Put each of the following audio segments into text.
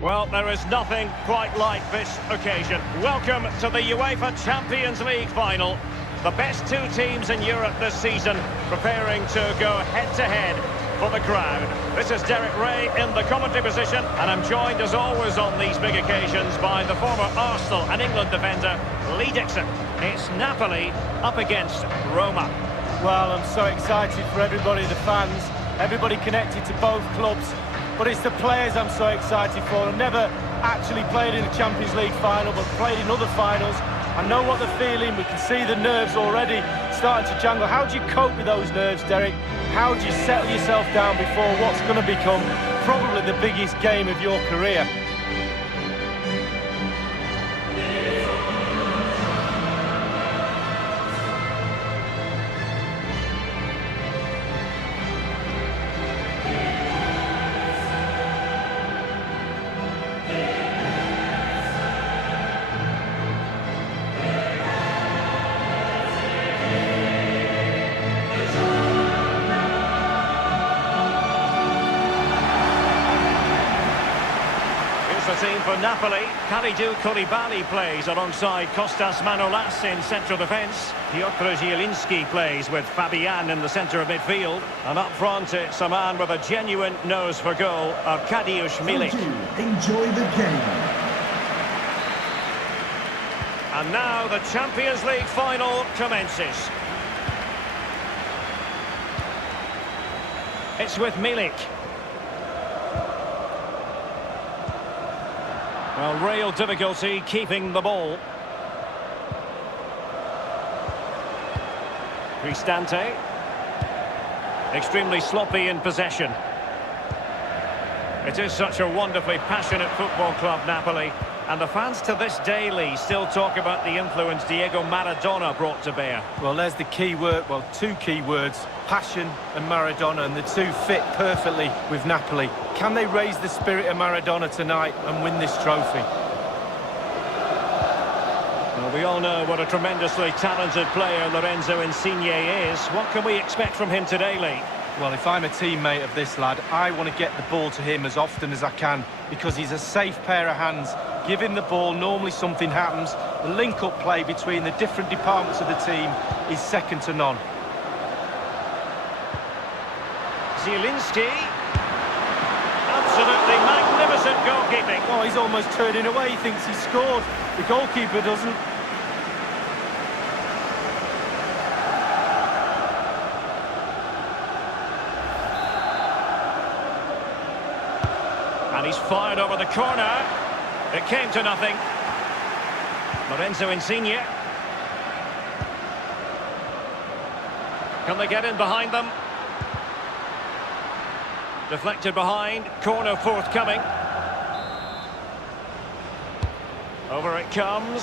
Well, there is nothing quite like this occasion. Welcome to the UEFA Champions League final. The best two teams in Europe this season preparing to go head-to-head for the crown. This is Derek Ray in the commentary position, and I'm joined as always on these big occasions by the former Arsenal and England defender, Lee Dixon. It's Napoli up against Roma. Well, I'm so excited for everybody, the fans, everybody connected to both clubs. But it's the players I'm so excited for. I've never actually played in a Champions League final, but played in other finals. I know what they're feeling. We can see the nerves already starting to jangle. How do you cope with those nerves, Derek? How do you settle yourself down before what's going to become probably the biggest game of your career? The team for Napoli, Kalidou Koulibaly plays alongside Kostas Manolas in central defence. Piotr Zielinski plays with Fabian in the centre of midfield. And up front it's a man with a genuine nose for goal, Arkadiusz Milik. Enjoy the game. And now the Champions League final commences. It's with Milik. Well, real difficulty keeping the ball. Cristante. Extremely sloppy in possession. It is such a wonderfully passionate football club, Napoli. And the fans to this day, Lee, still talk about the influence Diego Maradona brought to bear. Well, there's the key word, well, two key words, passion and Maradona, and the two fit perfectly with Napoli. Can they raise the spirit of Maradona tonight and win this trophy? Well, we all know what a tremendously talented player Lorenzo Insigne is. What can we expect from him today, Lee? Well, if I'm a teammate of this lad, I want to get the ball to him as often as I can because he's a safe pair of hands. Give him the ball, normally something happens. The link-up play between the different departments of the team is second to none. Zielinski. Absolutely magnificent goalkeeping. Oh, he's almost turning away. He thinks he scored. The goalkeeper doesn't. And he's fired over the corner. It came to nothing. Lorenzo Insigne. Can they get in behind them? Deflected behind. Corner forthcoming. Over it comes.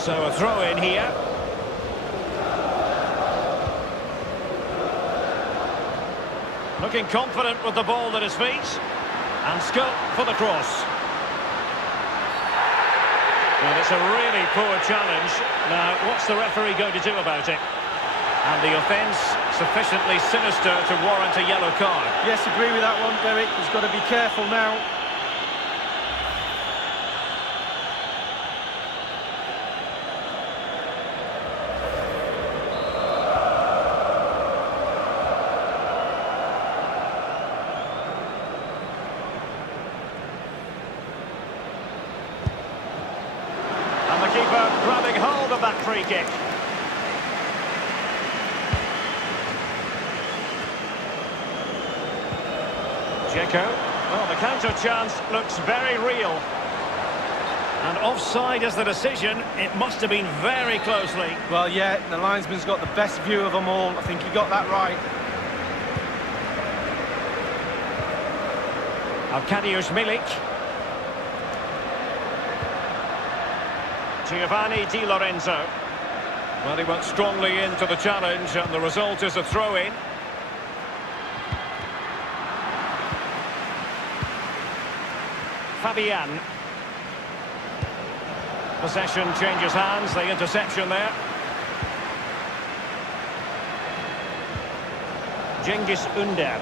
So a throw in here. Looking confident with the ball at his feet. And scope for the cross. Well, it's a really poor challenge. Now, what's the referee going to do about it? And the offence sufficiently sinister to warrant a yellow card. Yes, agree with that one, Derek. He's got to be careful now. And the keeper grabbing hold of that free kick. Dzeko. Well, the counter chance looks very real. And offside is the decision. It must have been very closely. Well, yeah, the linesman's got the best view of them all. I think he got that right. Arkadiusz Milik. Giovanni Di Lorenzo. Well, he went strongly into the challenge, and the result is a throw-in. Fabian. Possession changes hands, the interception there. Cengiz Ünder.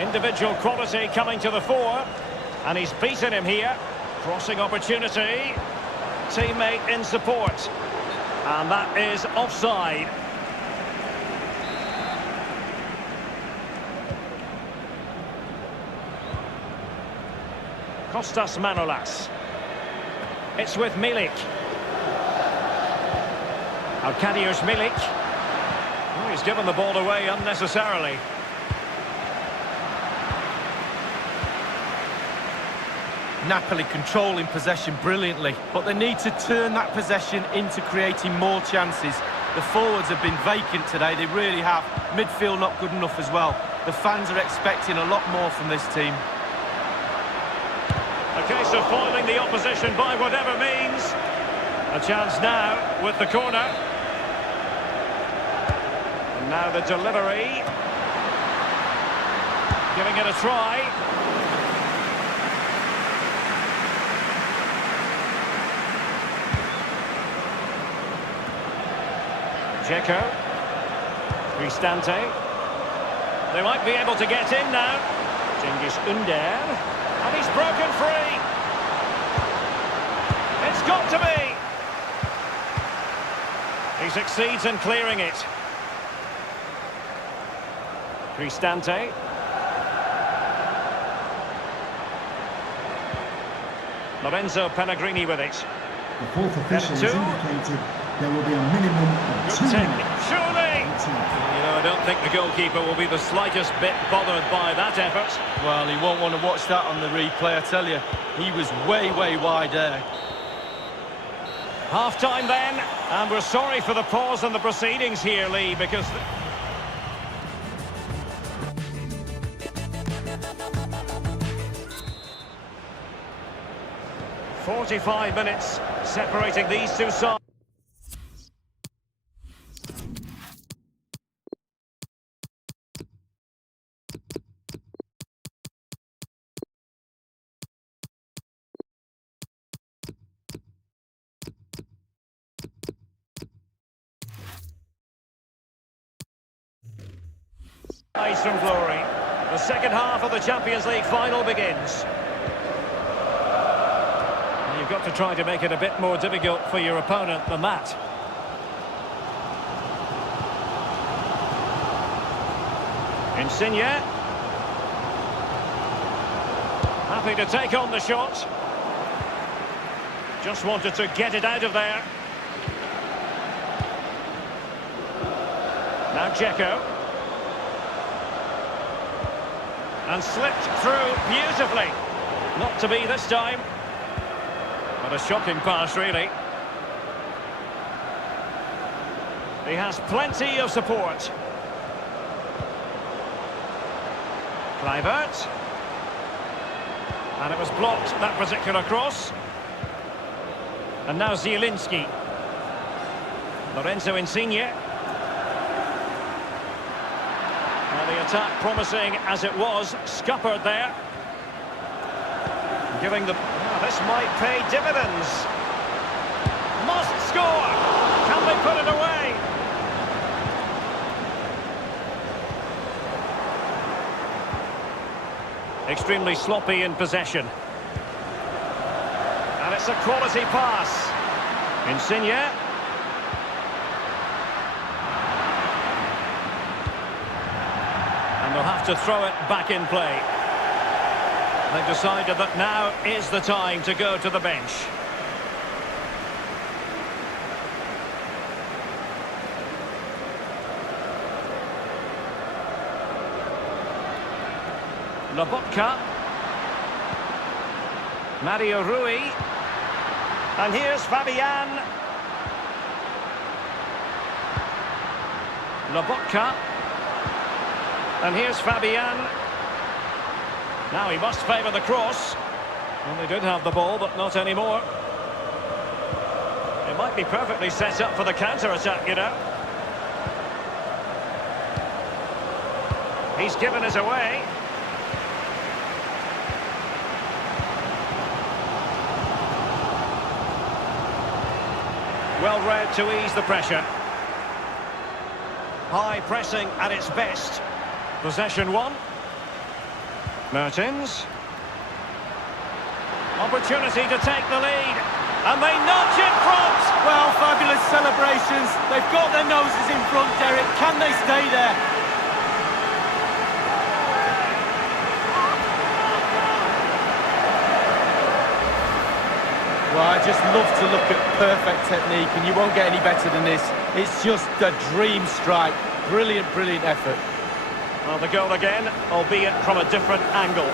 Individual quality coming to the fore. And he's beaten him here. Crossing opportunity. Teammate in support. And that is offside. Kostas Manolas. It's with Milik. Arkadiusz Milik. Oh, he's given the ball away unnecessarily. Napoli controlling possession brilliantly, but they need to turn that possession into creating more chances. The forwards have been vacant today, they really have. Midfield not good enough as well. The fans are expecting a lot more from this team. A case of foiling the opposition by whatever means. A chance now with the corner. And now the delivery. Giving it a try. Dzeko. Cristante. They might be able to get in now. Cengiz Ünder. And he's broken free. It's got to be. He succeeds in clearing it. Cristante. Lorenzo Pellegrini with it. The fourth official has indicated there will be a minimum of 2 minutes. Surely! You know, I don't think the goalkeeper will be the slightest bit bothered by that effort. Well, he won't want to watch that on the replay, I tell you. He was way wide there. Half-time then, and we're sorry for the pause in the proceedings here, Lee, because... 45 minutes separating these two sides. Eyes from glory. The second half of the Champions League final begins. And you've got to try to make it a bit more difficult for your opponent than that. Insigne. Happy to take on the shot. Just wanted to get it out of there. Now Dzeko. And slipped through beautifully. Not to be this time. But a shocking pass, really. He has plenty of support. Kluivert. And it was blocked, that particular cross. And now Zielinski. Lorenzo Insigne. Well, the attack promising as it was, scuppered there. Giving the... Oh, this might pay dividends. Must score! Can they put it away? Extremely sloppy in possession. And it's a quality pass. Insigne. They'll have to throw it back in play. They've decided that now is the time to go to the bench. Lobotka. Mario Rui. And here's Fabian. Lobotka. And here's Fabian. Now he must favour the cross. Well, they did have the ball, but not anymore. It might be perfectly set up for the counter-attack, you know. He's given it away. Well read to ease the pressure. High pressing at its best. Possession one. Mertens. Opportunity to take the lead. And they nudge in front. Well, fabulous celebrations. They've got their noses in front, Derek. Can they stay there? Well, I just love to look at perfect technique, and you won't get any better than this. It's just a dream strike. Brilliant, brilliant effort. Well, the goal again, albeit from a different angle.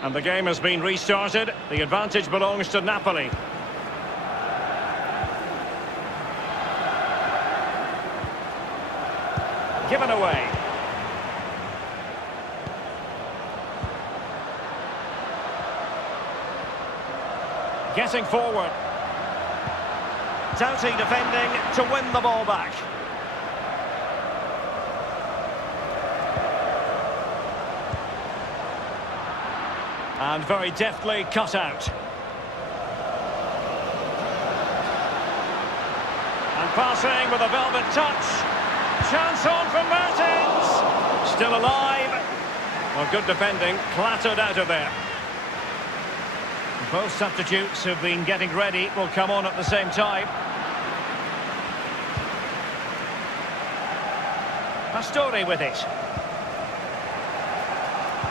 And the game has been restarted. The advantage belongs to Napoli. Given away. Getting forward. Doughty defending to win the ball back. And very deftly cut out. And passing with a velvet touch. Chance on from Mertens. Still alive. Well, good defending. Clattered out of there. Both substitutes who've been getting ready will come on at the same time. Pastore with it.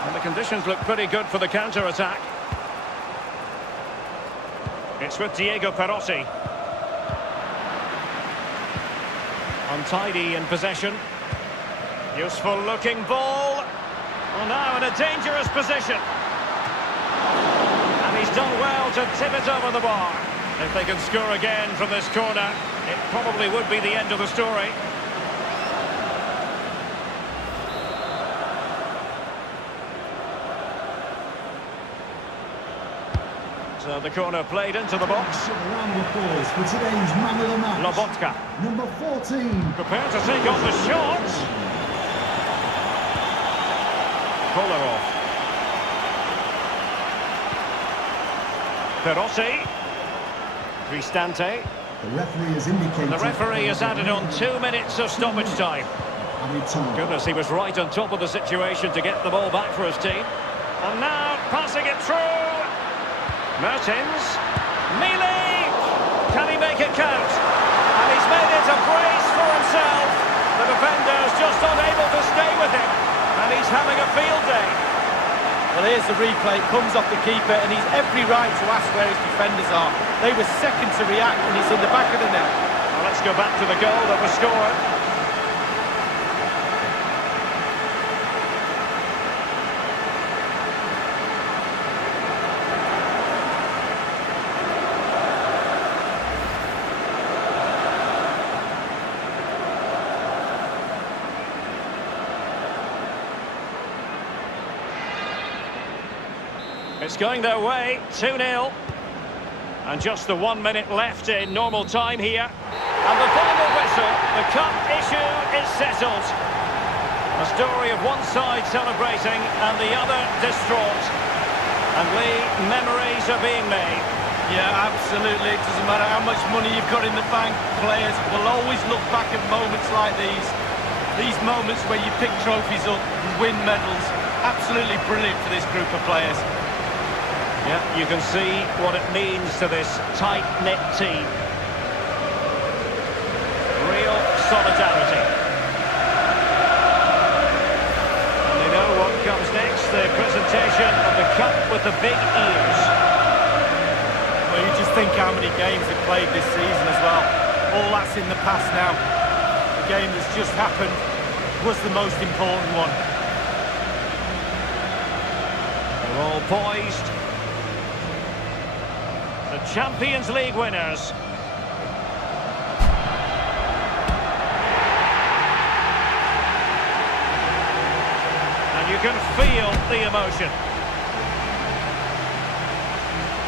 And the conditions look pretty good for the counter-attack. It's with Diego Perotti. Untidy in possession. Useful looking ball. Well, now in a dangerous position. And he's done well to tip it over the bar. If they can score again from this corner, it probably would be the end of the story. So the corner played into the box. Round of applause for today's man of the match. Lobotka. Number 14. Prepared to take on the shot. Kolarov. Perotti. Cristante. The referee has indicated... The referee has added on 2 minutes of stoppage time. Goodness, he was right on top of the situation to get the ball back for his team. And now passing it through. Mertens. Milik. Can he make it count? And he's made it a brace for himself. The defender's just unable to stay with him. And he's having a field day. Well, here's the replay. It comes off the keeper, and he's every right to ask where his defenders are. They were second to react, and he's in the back of the net. Well, let's go back to the goal that was scored. It's going their way, 2-0. And just the 1 minute left in normal time here. And the final whistle, the cup issue is settled. A story of one side celebrating and the other distraught. And Lee, memories are being made. Yeah, absolutely. It doesn't matter how much money you've got in the bank. Players will always look back at moments like these. These moments where you pick trophies up and win medals. Absolutely brilliant for this group of players. Yeah, you can see what it means to this tight-knit team. Real solidarity. And they know what comes next, the presentation of the cup with the big ears. Well, you just think how many games they've played this season as well. All that's in the past now. The game that's just happened was the most important one. They're all poised. The Champions League winners. And you can feel the emotion.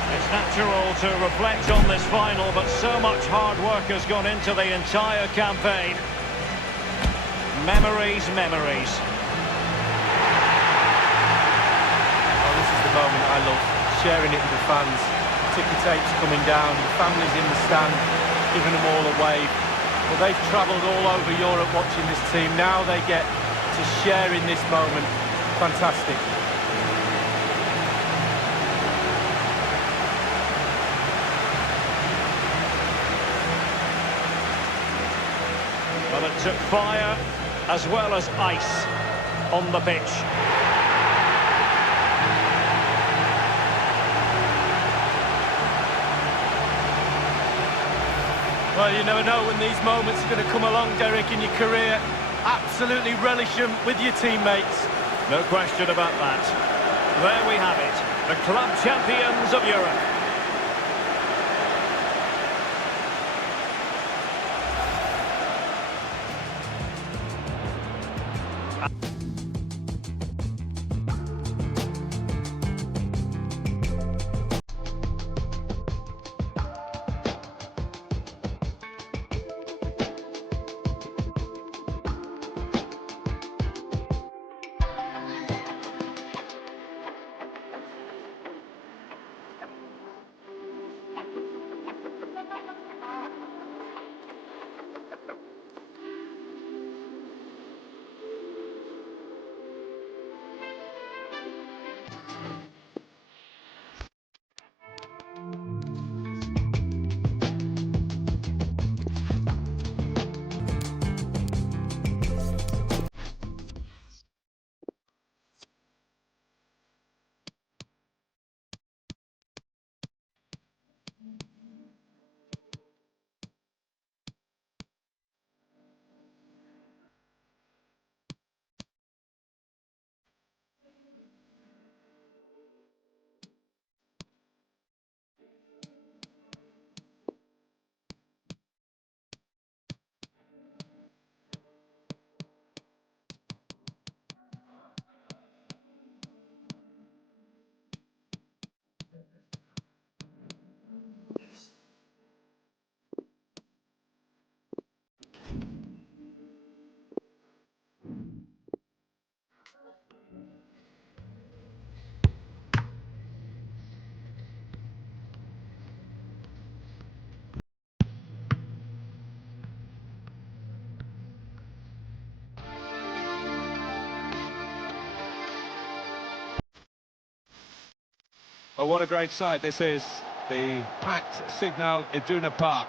It's natural to reflect on this final, but so much hard work has gone into the entire campaign. Memories, memories. Oh, this is the moment I love, sharing it with the fans. Ticker tapes coming down, the families in the stand, giving them all a wave. Well, they've travelled all over Europe watching this team. Now they get to share in this moment. Fantastic. Well, it took fire as well as ice on the pitch. Well, you never know when these moments are going to come along, Derek, in your career. Absolutely relish them with your teammates. No question about that. There we have it, the club champions of Europe. Oh, what a great sight this is. The packed Signal Iduna Park.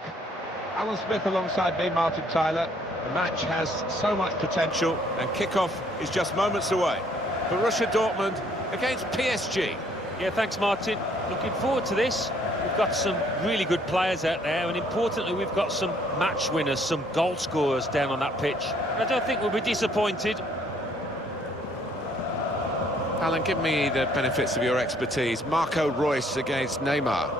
Alan Smith alongside me, Martin Tyler. The match has so much potential and kick-off is just moments away. Borussia Dortmund against PSG. Yeah, thanks, Martin. Looking forward to this. We've got some really good players out there, and importantly, we've got some match winners, some goal scorers down on that pitch. I don't think we'll be disappointed. Alan, give me the benefits of your expertise. Marco Reus against Neymar.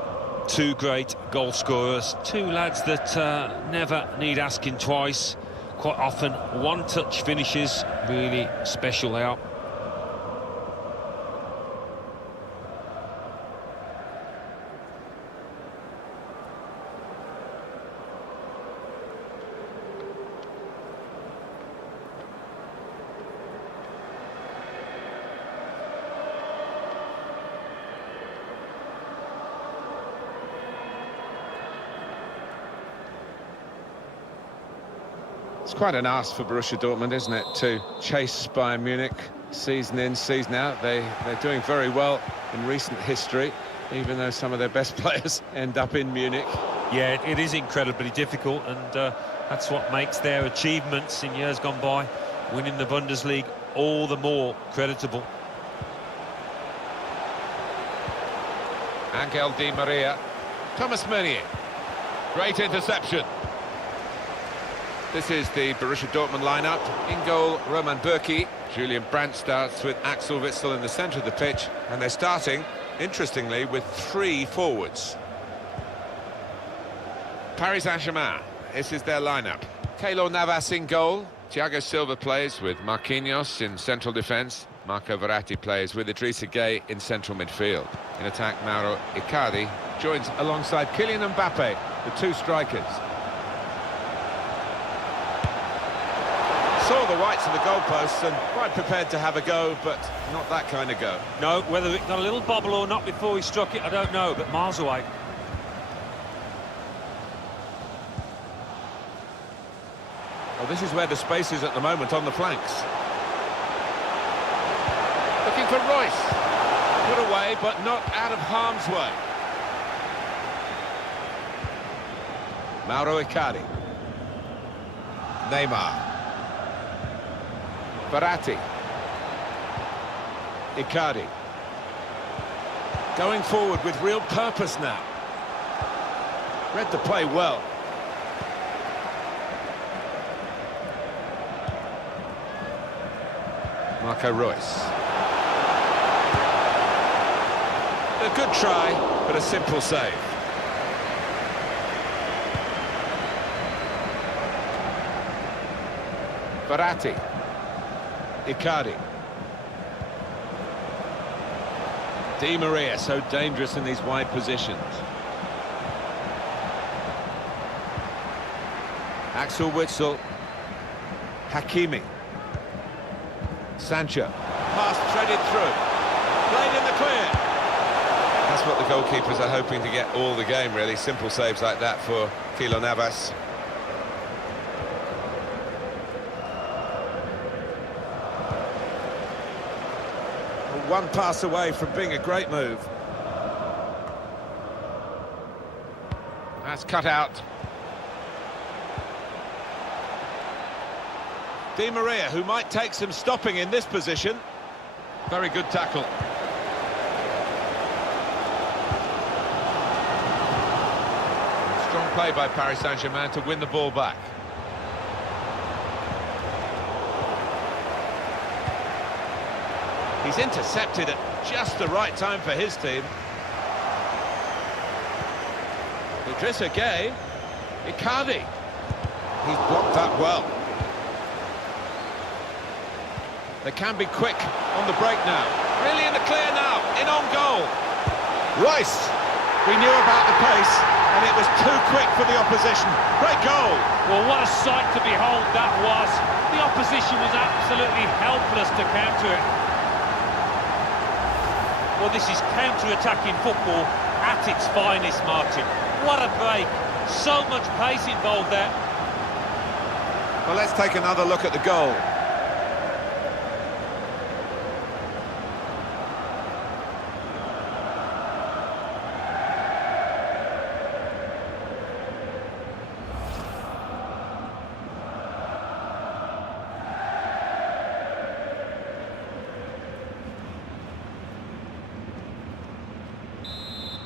Two great goal scorers, two lads that never need asking twice. Quite often, one-touch finishes, really special they are. It's quite an ask for Borussia Dortmund, isn't it, to chase Bayern Munich season in, season out. They're doing very well in recent history, even though some of their best players end up in Munich. Yeah, it is incredibly difficult, and that's what makes their achievements in years gone by, winning the Bundesliga, all the more creditable. Angel Di Maria. Thomas Meunier. Great interception. This is the Borussia Dortmund lineup. In goal, Roman Bürki. Julian Brandt starts with Axel Witsel in the centre of the pitch. And they're starting, interestingly, with three forwards. Paris Saint-Germain, this is their lineup. Keylor Navas in goal. Thiago Silva plays with Marquinhos in central defence. Marco Verratti plays with Idrissa Gueye in central midfield. In attack, Mauro Icardi joins alongside Kylian Mbappe, the two strikers. Saw the whites of the goalposts and quite prepared to have a go, but not that kind of go. No, whether it got a little bobble or not before he struck it, I don't know, but miles away. Well, this is where the space is at the moment, on the flanks. Looking for Royce. Put away, but not out of harm's way. Mauro Icardi. Neymar. Verratti. Icardi. Going forward with real purpose now. Read the play well. Marco Reus. A good try, but a simple save. Verratti. Icardi. Di Maria, so dangerous in these wide positions. Axel Witsel. Hakimi. Sancho. Pass threaded through. Played in the clear. That's what the goalkeepers are hoping to get all the game, really. Simple saves like that for Keylor Navas. One pass away from being a great move. That's cut out. Di Maria, who might take some stopping in this position. Very good tackle. Strong play by Paris Saint-Germain to win the ball back. He's intercepted at just the right time for his team. Idrissa Gueye. Icardi. He's blocked that well. They can be quick on the break now. Really in the clear now, in on goal. Royce. We knew about the pace, and it was too quick for the opposition. Great goal. Well, what a sight to behold that was. The opposition was absolutely helpless to counter it. Well, this is counter-attacking football at its finest, Martin. What a break. So much pace involved there. Well, let's take another look at the goal.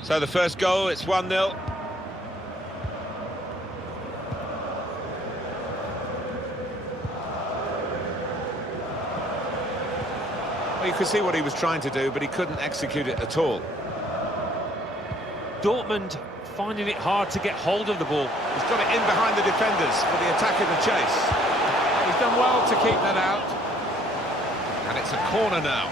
So the first goal, it's 1-0. Well, you could see what he was trying to do, but he couldn't execute it at all. Dortmund finding it hard to get hold of the ball. He's got it in behind the defenders for the attack and the chase. He's done well to keep that out. And it's a corner now.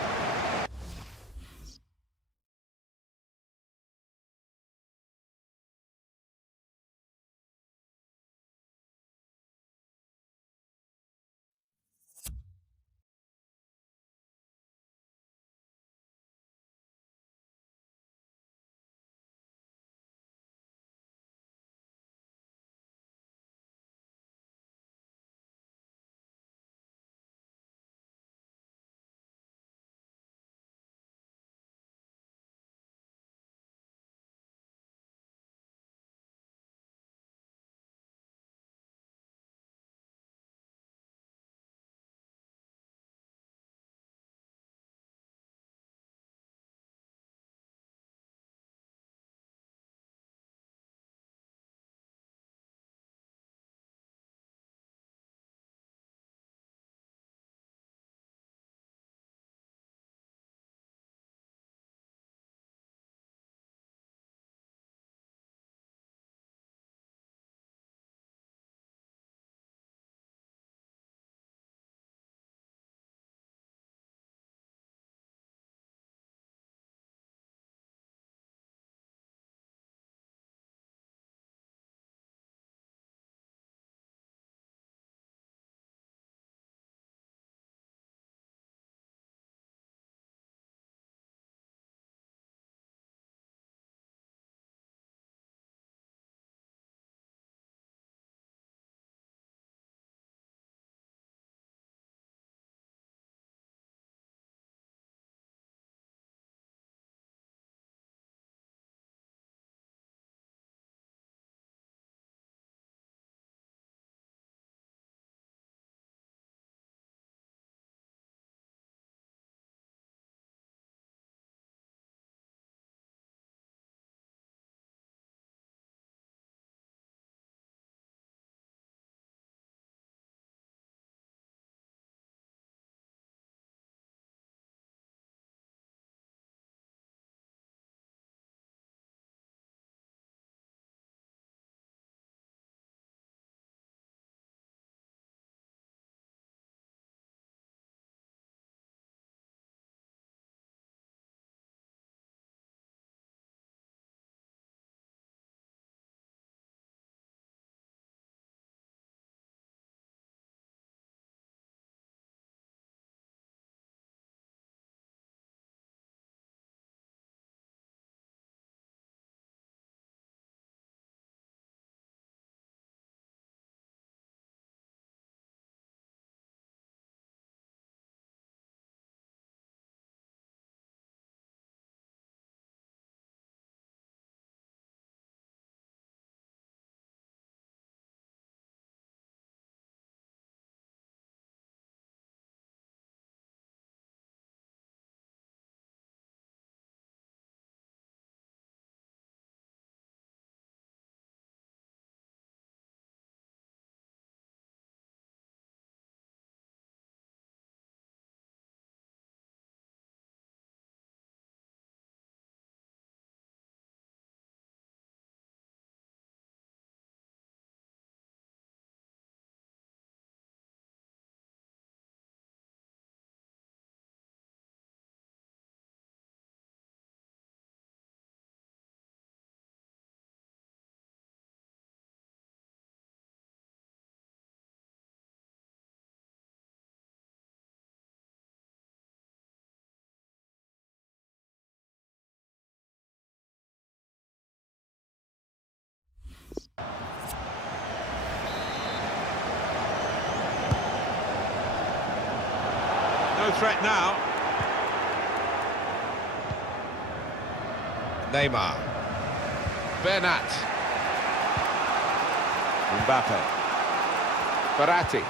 threat now. Neymar. Bernat. Mbappe. Verratti.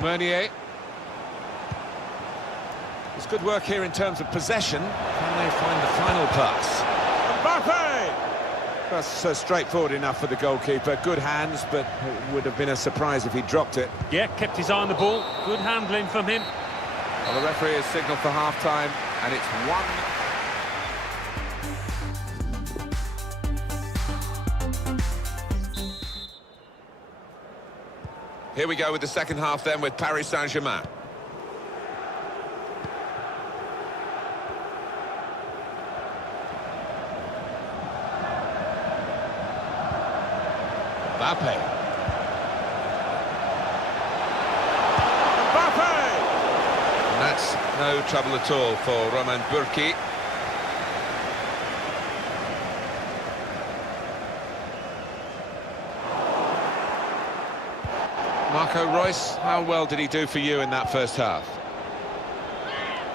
Meunier. It's good work here in terms of possession. Can they find the final pass? Mbappe! That's straightforward enough for the goalkeeper. Good hands, but it would have been a surprise if he dropped it. Yeah, kept his eye on the ball. Good handling from him. Well, the referee has signalled for half-time, and it's 1. Here we go with the second half then with Paris Saint-Germain. Mbappe. And that's no trouble at all for Roman Burki. Marco Reus, how well did he do for you in that first half?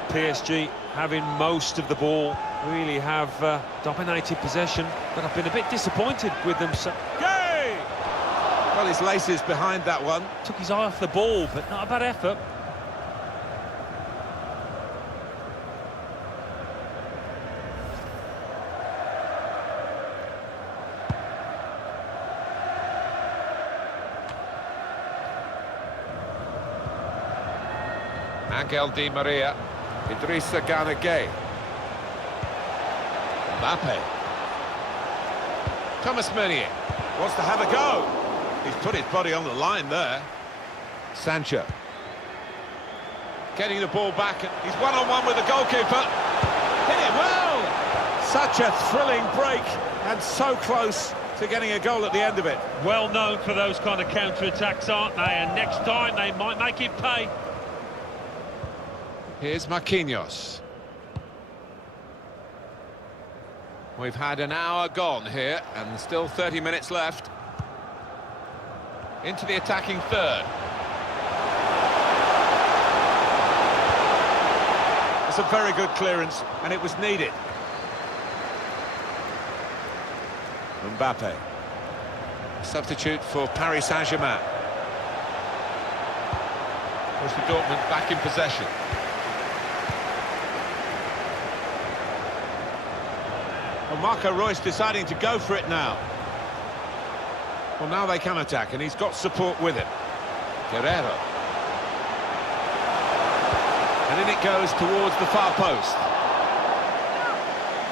PSG having most of the ball, really have dominated possession, but I've been a bit disappointed with them. So Well, his laces behind that one. took his eye off the ball, but not a bad effort. Angel Di Maria. Idrissa Gana Gueye. Mbappe. Thomas Meunier wants to have a go. He's put his body on the line there. Sancho. Getting the ball back. He's one-on-one with the goalkeeper. Hit it well. Such a thrilling break and so close to getting a goal at the end of it. Well known for those kind of counter-attacks, aren't they? And next time they might make it pay. Here's Marquinhos. We've had an hour gone here and still 30 minutes left. Into the attacking third. It's a very good clearance and it was needed. Mbappe. Substitute for Paris Saint-Germain. Borussia Dortmund back in possession. Well, Marco Reus deciding to go for it now. Well, now they can attack, and he's got support with him. Guerrero. And in it goes towards the far post.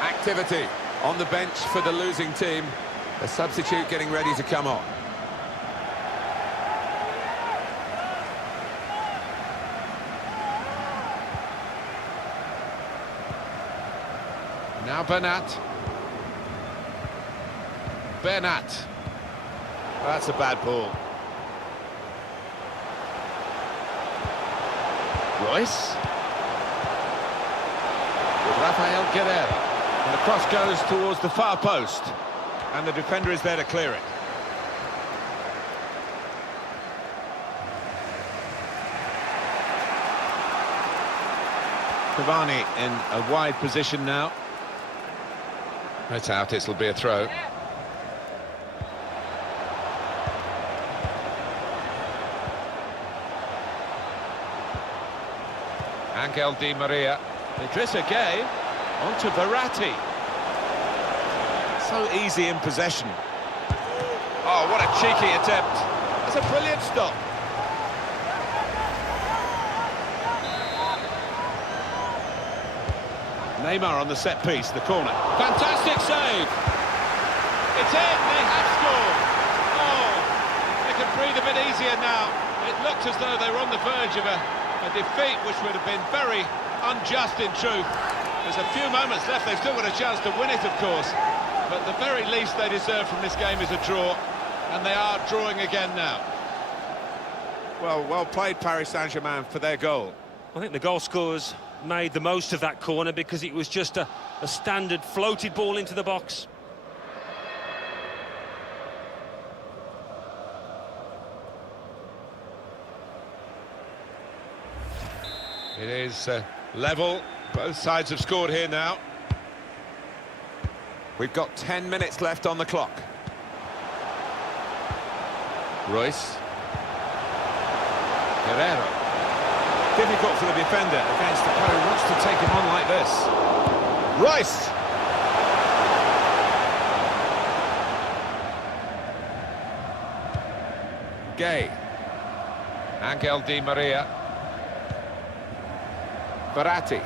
Activity on the bench for the losing team. A substitute getting ready to come on. Now Bernat. Bernat. That's a bad ball. Reus. With Rafael Guerrero. And the cross goes towards the far post. And the defender is there to clear it. Cavani in a wide position now. It's out, it'll be a throw. Angel Di Maria. Idrissa Gueye onto Verratti. So easy in possession. Oh, what a cheeky attempt. That's a brilliant stop. Neymar on the set piece, the corner. Fantastic save. It's in, they have scored. Oh, they can breathe a bit easier now. It looked as though they were on the verge of a defeat which would have been very unjust in truth. There's a few moments left, they've still got a chance to win it, of course. But the very least they deserve from this game is a draw, and they are drawing again now. Well played, Paris Saint-Germain, for their goal. I think the goal scorers made the most of that corner because it was just a standard floated ball into the box. It is level. Both sides have scored here now. We've got 10 minutes left on the clock. Royce. Guerrero. Difficult for the defender against the player who wants to take him on like this. Royce! Gay. Angel Di Maria. Verratti.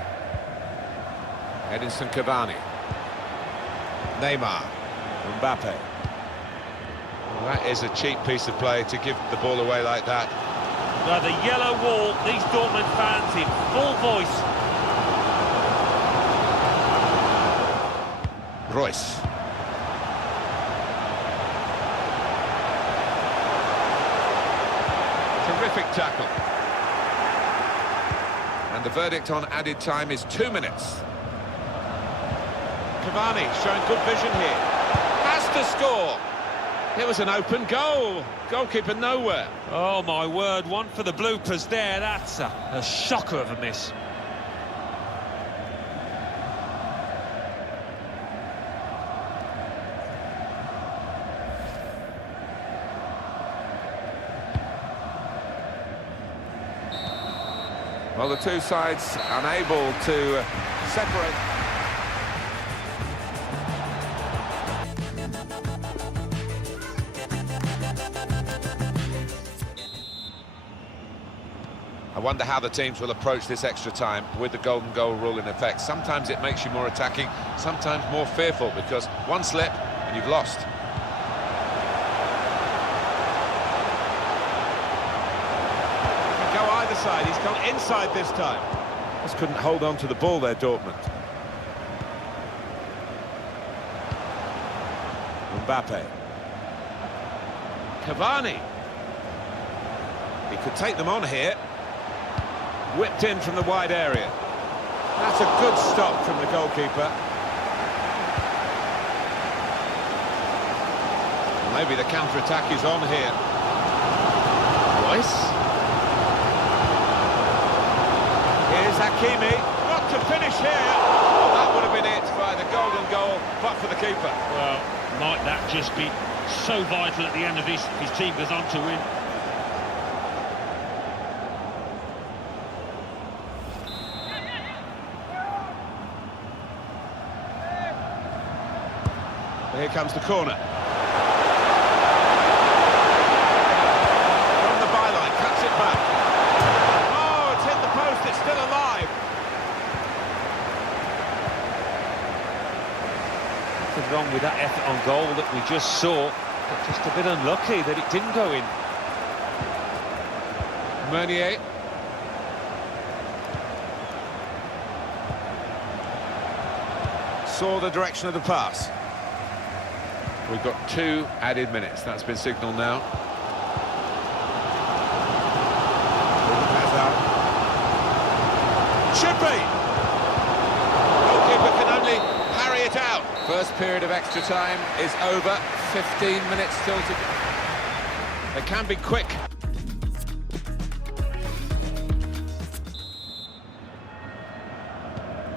Edinson Cavani. Neymar. Mbappe. Well, that is a cheap piece of play to give the ball away like that. Well, the yellow wall, these Dortmund fans in full voice. Royce. Terrific tackle. And the verdict on added time is 2 minutes. Cavani showing good vision here. Has to score. It was an open goal. Goalkeeper nowhere. Oh, my word, one for the bloopers there. That's a shocker of a miss. Well, the two sides unable to separate. I wonder how the teams will approach this extra time with the golden goal rule in effect. Sometimes it makes you more attacking, sometimes more fearful, because one slip and you've lost. Go either side, he's gone inside this time. Just couldn't hold on to the ball there, Dortmund. Mbappe. Cavani. He could take them on here. Whipped in from the wide area. That's a good stop from the goalkeeper. Maybe the counter-attack is on here. Royce. Here's Hakimi. Got to finish here. Well, that would have been it by the golden goal, but for the keeper. Well, might that just be so vital at the end of this if his team goes on to win. Here comes the corner. From the byline, cuts it back. Oh, it's hit the post, it's still alive. Nothing wrong with that effort on goal that we just saw, but just a bit unlucky that it didn't go in. Meunier. Saw the direction of the pass. We've got 2 added minutes. That's been signalled now. Hazard. Should be! Goalkeeper can only parry it out. First period of extra time is over. 15 minutes still to go. They can be quick.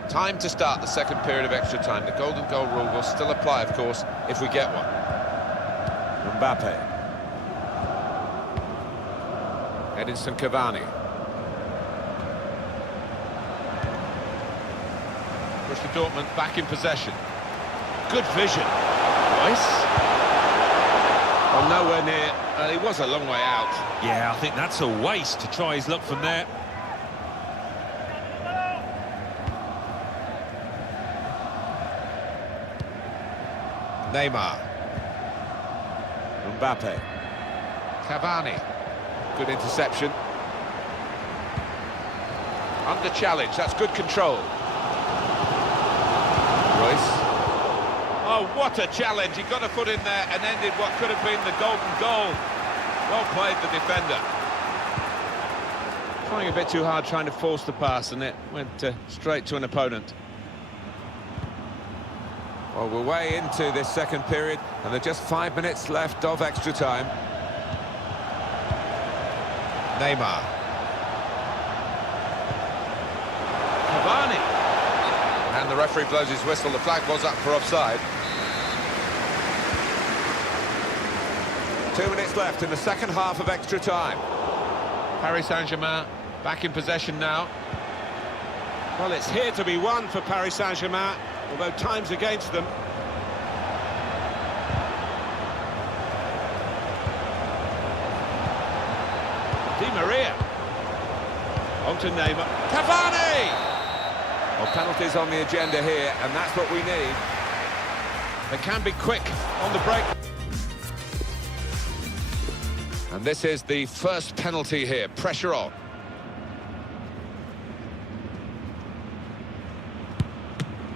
Time to start the second period of extra time. The golden goal rule will still apply, of course, if we get one. Mbappe. Edinson Cavani. Borussia Dortmund back in possession. Good vision. Royce. Well, nowhere near. He was a long way out. Yeah, I think that's a waste to try his luck from there. Neymar. Mbappe. Cavani. Good interception. Under challenge, that's good control. Royce. Oh, what a challenge. He got a foot in there and ended what could have been the golden goal. Well played, the defender. Trying a bit too hard, trying to force the pass, and it went straight to an opponent. Well, we're way into this second period, and there are just 5 minutes left of extra time. Neymar. referee blows his whistle. The flag was up for offside. 2 minutes left in the second half of extra time. Paris Saint-Germain back in possession now. Well, it's here to be won for Paris Saint-Germain, although time's against them. Di Maria. On to Neymar. Cavani! Well, penalties on the agenda here, and that's what we need. They can be quick on the break. And this is the first penalty here. Pressure on.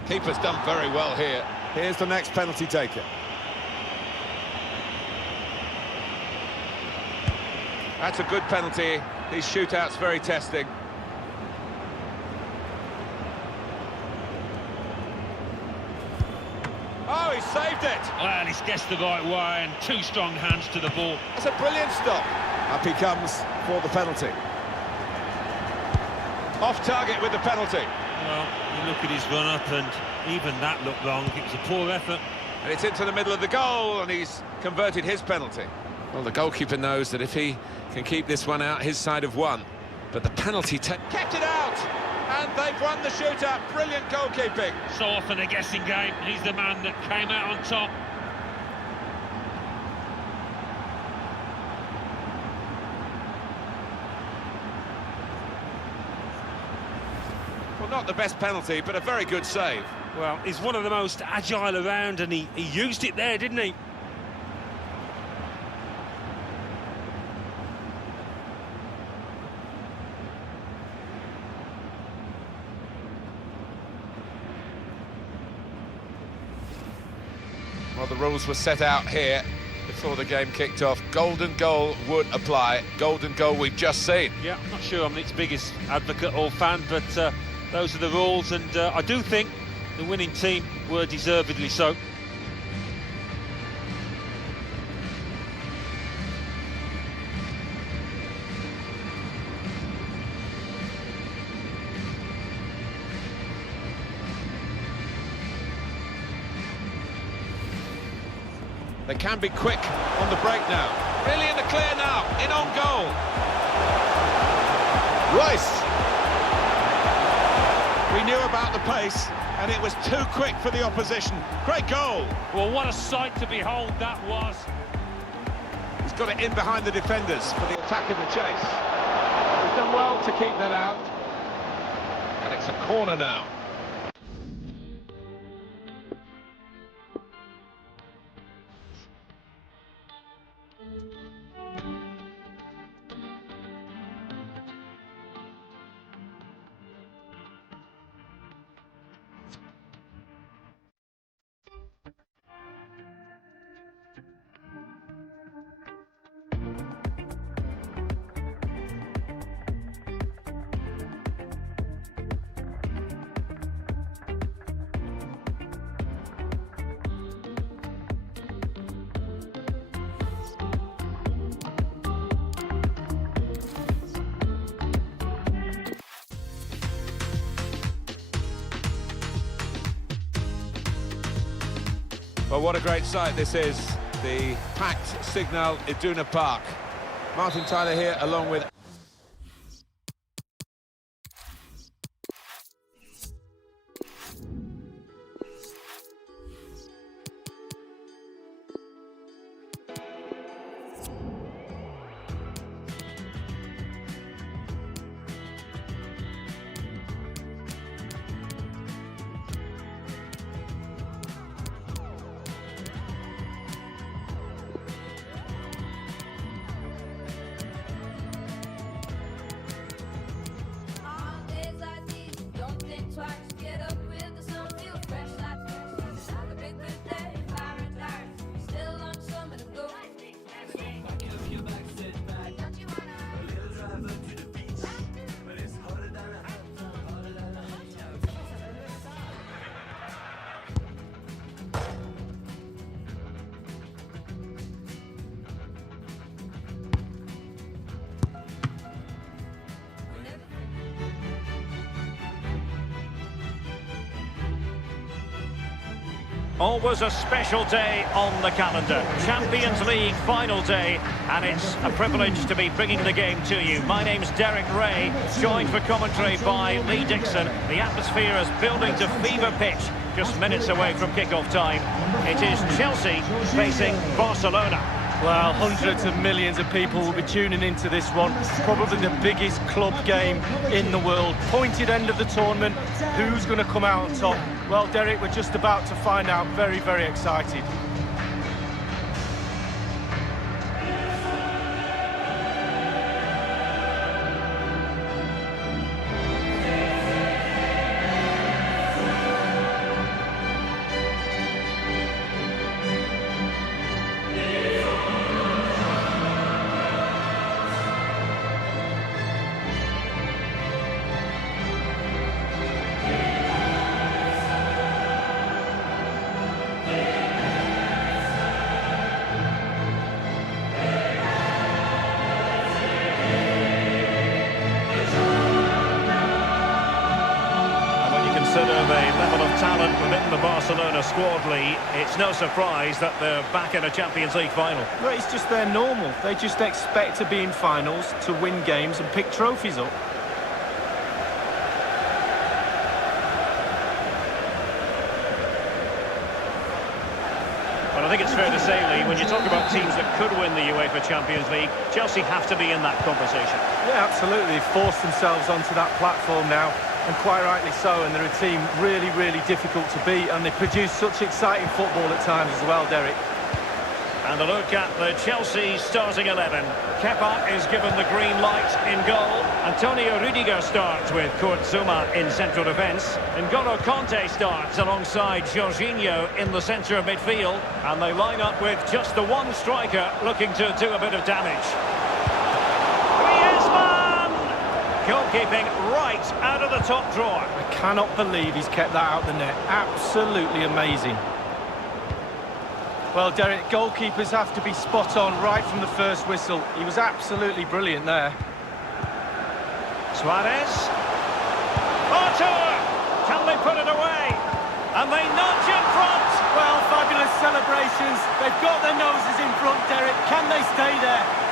Keeper's done very well here. Here's the next penalty taker. That's a good penalty. These shootouts very testing. Oh, he saved it! Well, he's guessed the right way and 2 strong hands to the ball. That's a brilliant stop. Up he comes for the penalty. Off target with the penalty. Well, you look at his run-up and even that looked wrong. It was a poor effort. And it's into the middle of the goal, and he's converted his penalty. Well, the goalkeeper knows that if he can keep this one out, his side have won. But the penalty... Kept it out! And they've won the shootout. Brilliant goalkeeping. So often a guessing game. He's the man that came out on top. Well, not the best penalty, but a very good save. Well, he's one of the most agile around, and he used it there, didn't he? Well, the rules were set out here before the game kicked off. Golden goal would apply. Golden goal we've just seen. Yeah, I'm not sure I'm its biggest advocate or fan, but those are the rules, and I do think the winning team were deservedly so. They can be quick on the break now. Really in the clear now, in on goal. Rice. We knew about the pace, and it was too quick for the opposition. Great goal. Well, what a sight to behold that was. He's got it in behind the defenders for the attack in the chase. He's done well to keep that out. And it's a corner now. Well, what a great sight this is. The packed Signal Iduna Park. Martin Tyler here along with... Always a special day on the calendar. Champions League final day, and it's a privilege to be bringing the game to you. My name's Derek Ray, joined for commentary by Lee Dixon. The atmosphere is building to fever pitch, just minutes away from kick-off time. It is Chelsea facing Barcelona. Well, hundreds of millions of people will be tuning into this one. Probably the biggest club game in the world. Pointed end of the tournament. Who's going to come out on top? Well, Derek, we're just about to find out. Very, very excited. Consider the level of talent within the Barcelona squad, Lee. It's no surprise that they're back in a Champions League final. Well, it's just their normal. They just expect to be in finals, to win games and pick trophies up. Well, I think it's fair to say, Lee, when you talk about teams that could win the UEFA Champions League, Chelsea have to be in that conversation. Yeah, absolutely. They've forced themselves onto that platform now. And quite rightly so, and they're a team really, really difficult to beat, and they produce such exciting football at times as well, Derek. And a look at the Chelsea starting 11. Kepa is given the green light in goal. Antonio Rudiger starts with Kurt Zouma in central defence. N'Golo Kanté starts alongside Jorginho in the centre of midfield. And they line up with just the one striker looking to do a bit of damage. Goalkeeping right out of the top drawer. I cannot believe he's kept that out of the net. Absolutely amazing. Well, Derek, goalkeepers have to be spot on right from the first whistle. He was absolutely brilliant there. Suarez. Artur! Can they put it away? And they nudge in front. Well, fabulous celebrations. They've got their noses in front, Derek. Can they stay there?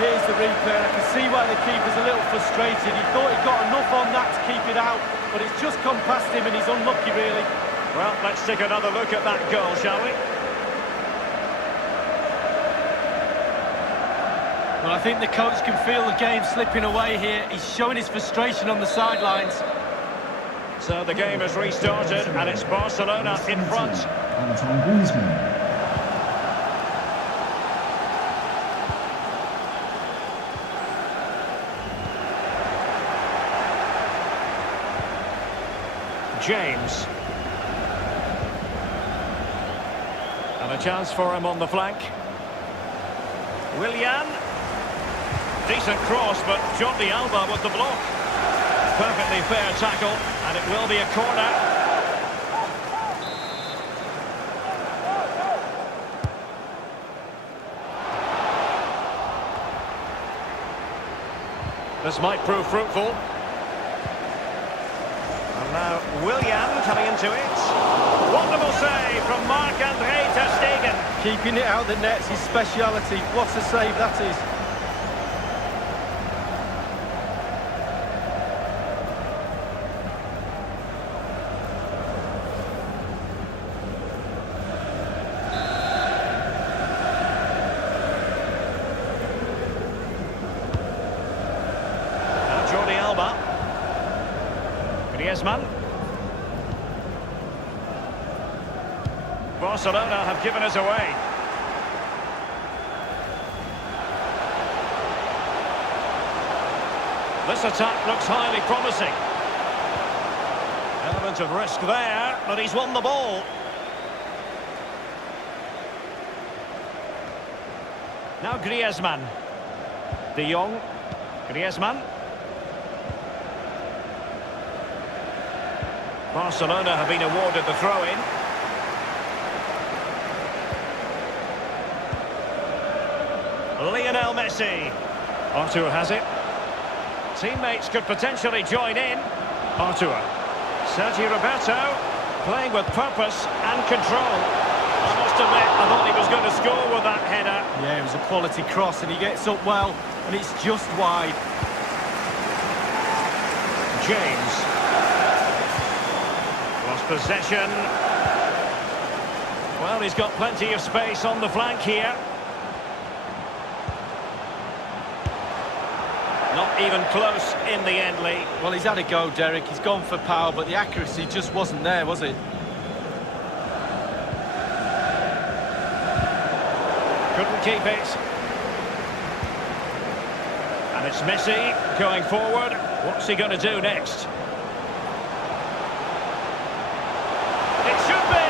Here's the replay, I can see why the keeper's a little frustrated. He thought he got enough on that to keep it out, but it's just come past him and he's unlucky, really. Well, let's take another look at that goal, shall we? Well, I think the coach can feel the game slipping away here. He's showing his frustration on the sidelines. So the game has restarted, and it's Barcelona in front. Antoine Griezmann. James. And a chance for him on the flank. Willian. Decent cross, but Jordi Alba with the block. Perfectly fair tackle, and it will be a corner. This might prove fruitful. And now Willian coming into it. Wonderful save from Marc-Andre ter Stegen. Keeping it out the net's his speciality. What a save that is. Now Jordi Alba. Griezmann. Barcelona have given us away. This attack looks highly promising. Element of risk there, but he's won the ball. Now Griezmann. De Jong. Griezmann. Barcelona have been awarded the throw-in. Lionel Messi. Artur has it. Teammates could potentially join in. Artur. Sergio Roberto playing with purpose and control. I must admit, I thought he was going to score with that header. Yeah, it was a quality cross and he gets up well and it's just wide. James. Lost possession. Well, he's got plenty of space on the flank here. Not even close in the end, Lee. Well, he's had a go, Derek. He's gone for power, but the accuracy just wasn't there, was it? Couldn't keep it. And it's Messi going forward. What's he going to do next? It should be!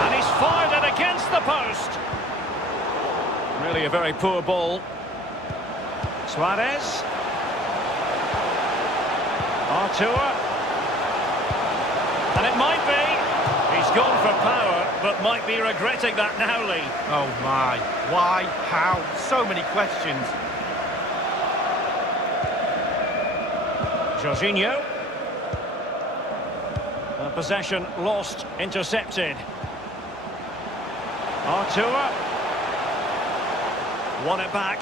And he's fired it against the post. Really a very poor ball. Suarez. Artur. And it might be. He's gone for power, but might be regretting that now, Lee. Oh my, why, how, so many questions. Jorginho. Possession lost, intercepted. Artur. Won it back.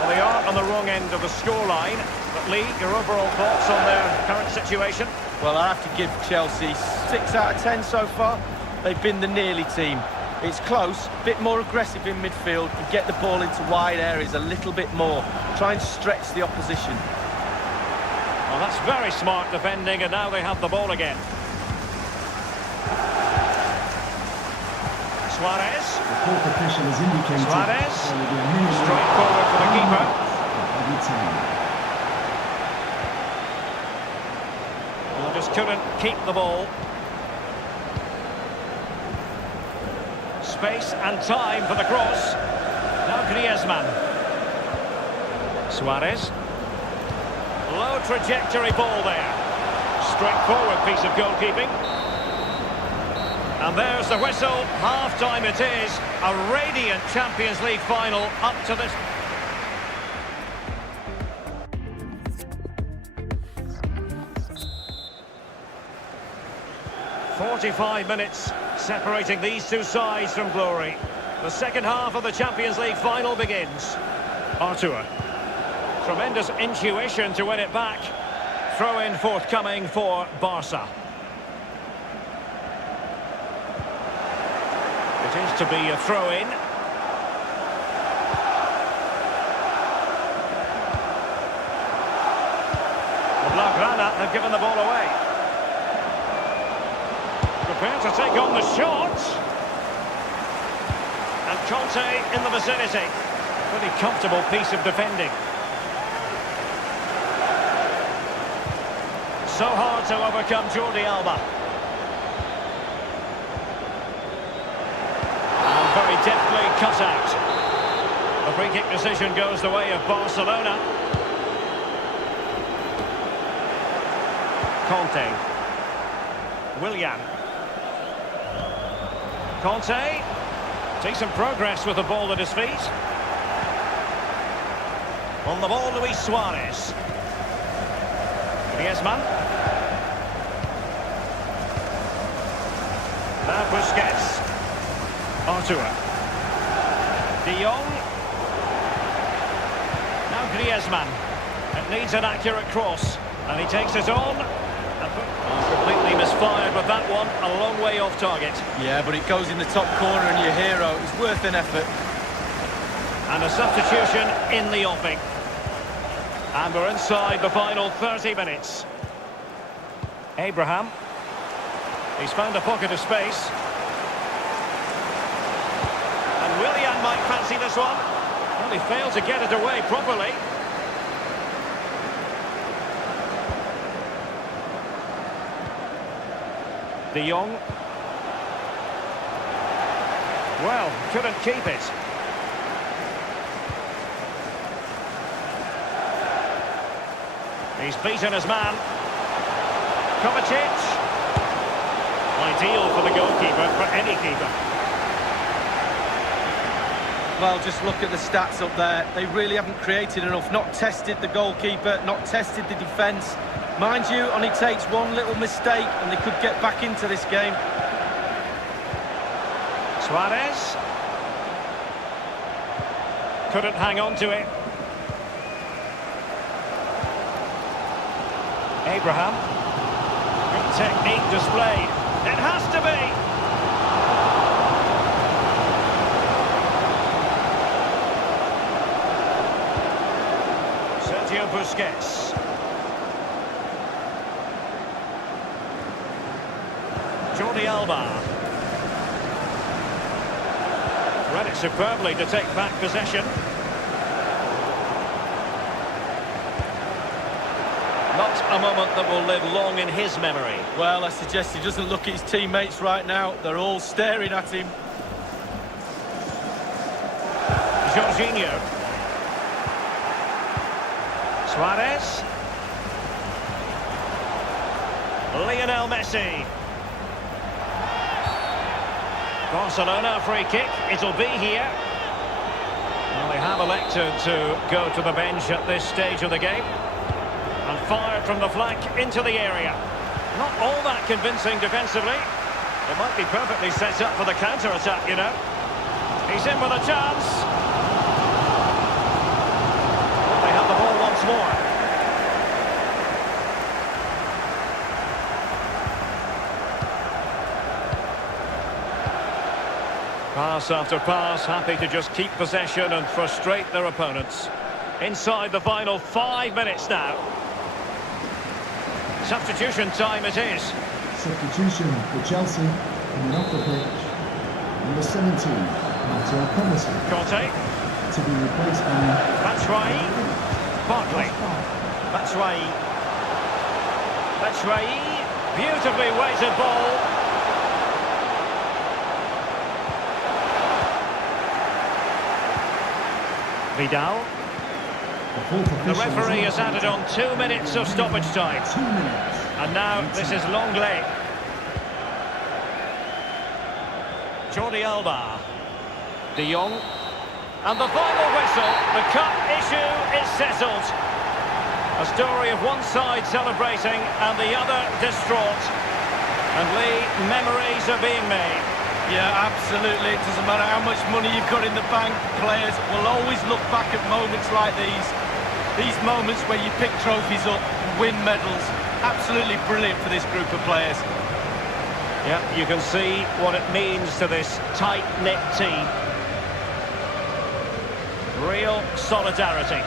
Well, they are on the wrong end of the scoreline. But Lee, your overall thoughts on their current situation? Well, I have to give Chelsea 6 out of 10 so far. They've been the nearly team. It's close, a bit more aggressive in midfield, and get the ball into wide areas a little bit more. Try and stretch the opposition. Well, that's very smart defending, and now they have the ball again. Suarez. The fourth official has indicated Suarez. there will be a minimum Straight forward for the keeper. every time. Well, just couldn't keep the ball. Space and time for the cross. Now Griezmann. Suarez. Low trajectory ball there. Straightforward piece of goalkeeping. And there's the whistle. Half-time it is. A radiant Champions League final up to this. "45 minutes separating these two sides from glory. The second half of the Champions League final begins. Artur. Tremendous intuition to win it back. Throw-in forthcoming for Barca. It is to be a throw-in. The Blaugrana have given the ball away. Prepared to take on the shot. And Conte in the vicinity. Pretty comfortable piece of defending. So hard to overcome Jordi Alba. And very deftly cut out. The free kick decision goes the way of Barcelona. Conte. Willian. Conte. Decent progress with the ball at his feet. On the ball, Luis Suarez. Griezmann. Now Busquets. Artur. De Jong. Now Griezmann. It needs an accurate cross. And he takes it on. Completely misfired with that one. A long way off target. Yeah, but it goes in the top corner and your hero. It was worth an effort. And a substitution in the offing. And we're inside the final 30 minutes. Abraham. He's found a pocket of space. And Willian might fancy this one. Well, he failed to get it away properly. De Jong. Well, couldn't keep it. He's beaten his man. Kovacic. Ideal for the goalkeeper, for any keeper. Well, just look at the stats up there. They really haven't created enough, not tested the goalkeeper, not tested the defence. Mind you, only takes one little mistake and they could get back into this game. Suarez. Couldn't hang on to it. Abraham. Good technique displayed. It has to be. Sergio Busquets. Jordi Alba. Read it superbly to take back possession. Not a moment that will live long in his memory. Well, I suggest he doesn't look at his teammates right now. They're all staring at him. Jorginho. Suarez. Lionel Messi. Barcelona free kick. It'll be here. Well, they have elected to go to the bench at this stage of the game. And fired from the flank into the area. Not all that convincing defensively. It might be perfectly set up for the counter-attack, you know. He's in with a chance. They have the ball once more. Pass after pass, happy to just keep possession and frustrate their opponents. Inside the final 5 minutes now. Substitution time it is. Substitution for Chelsea coming off the pitch. Number 17, Matteo Kovacic. Conte. To be replaced by Batshuayi. Barkley. Batshuayi. Batshuayi. Beautifully weighted ball. Vidal. The referee has added on 2 minutes of stoppage time. 2 minutes. And now this is Longley. Jordi Alba. De Jong. And the final whistle. The cup issue is settled. A story of one side celebrating and the other distraught. And Lee, memories are being made. Yeah, absolutely. It doesn't matter how much money you've got in the bank. Players will always look back at moments like these. These moments where you pick trophies up and win medals. Absolutely brilliant for this group of players. Yeah, you can see what it means to this tight-knit team. Real solidarity.